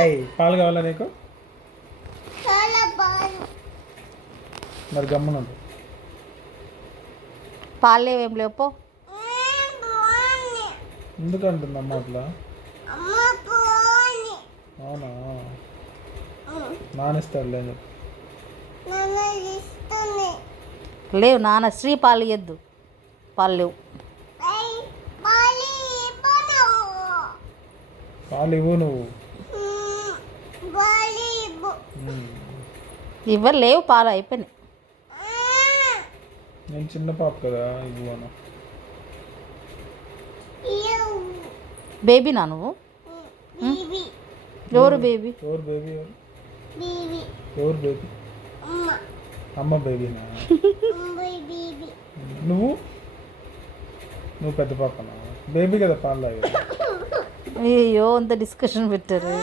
అయ్యి పాలు కావాలా నీకు? మరి గమ్మునుండు. పాలు లేవేం లేవు పో. ఎందుకంటుందమ్మా అట్లా? అవునా, నానిస్తాడులే అని చెప్పు. లేవు నాన్న, శ్రీ పాలు ఇయ్యద్దు, పాలు లేవు. పాలు ఇవ్వు నువ్వు. ఇవ్వరు, లేవు పాలు, అయిపోయినాయి. నేను చిన్న పాప కదా, ఇవ్వు అను. బేబీనా నువ్వు? ఎవరు బేబీ? ఎవరు బేబీ? ఎవరు బేబీ? అమ్మ బేబీనా? నువ్వు నువ్వు పెద్ద పాపనా? బేబీ కదా పాలు తాగేది. అయ్యో అంత డిస్కషన్ పెట్టారు.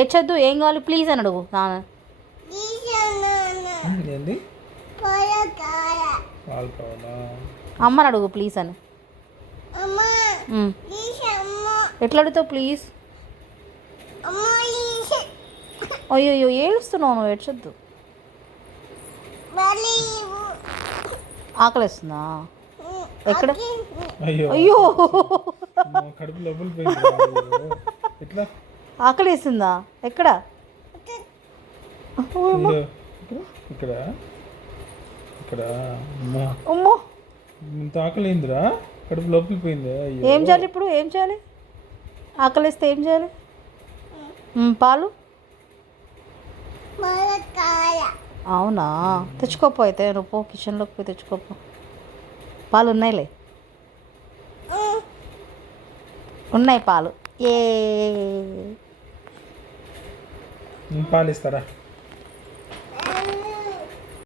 ఏడ్చొద్దు, ఏం కావాలి ప్లీజ్ అని అడుగు నాన్న. ఏంది? పాలు కావాలా? అమ్మని అడుగు ప్లీజ్ అని. ఎట్లా అడుగుతావు ప్లీజ్? అయ్యో ఏడుస్తున్నావు నువ్వు, ఏడ్చొద్దు. ఆకలిస్తుందా? ఎక్కడ? అయ్యో అయ్యో కడుపు లోపల పోయింది. ఎట్లా? ఆకలిస్తుందా? ఎక్కడ? ఇక్కడ ఇక్కడ. అమ్మా అమ్మో, ఇంత ఆకలిందిరా, కడుపు లోపలికి పోయింది. ఏం చేయాలి ఇప్పుడు? ఏం చేయాలి? ఆకలిస్తే ఏం చేయాలి? పాలు అవునా, తెచ్చుకోపో అయితే, నువ్వు పో కిచెన్లోకి పోయి తెచ్చుకోపో. పాలు ఉన్నాయిలే, ఉన్నాయి పాలు. ఏ పాలు ఇస్తారా?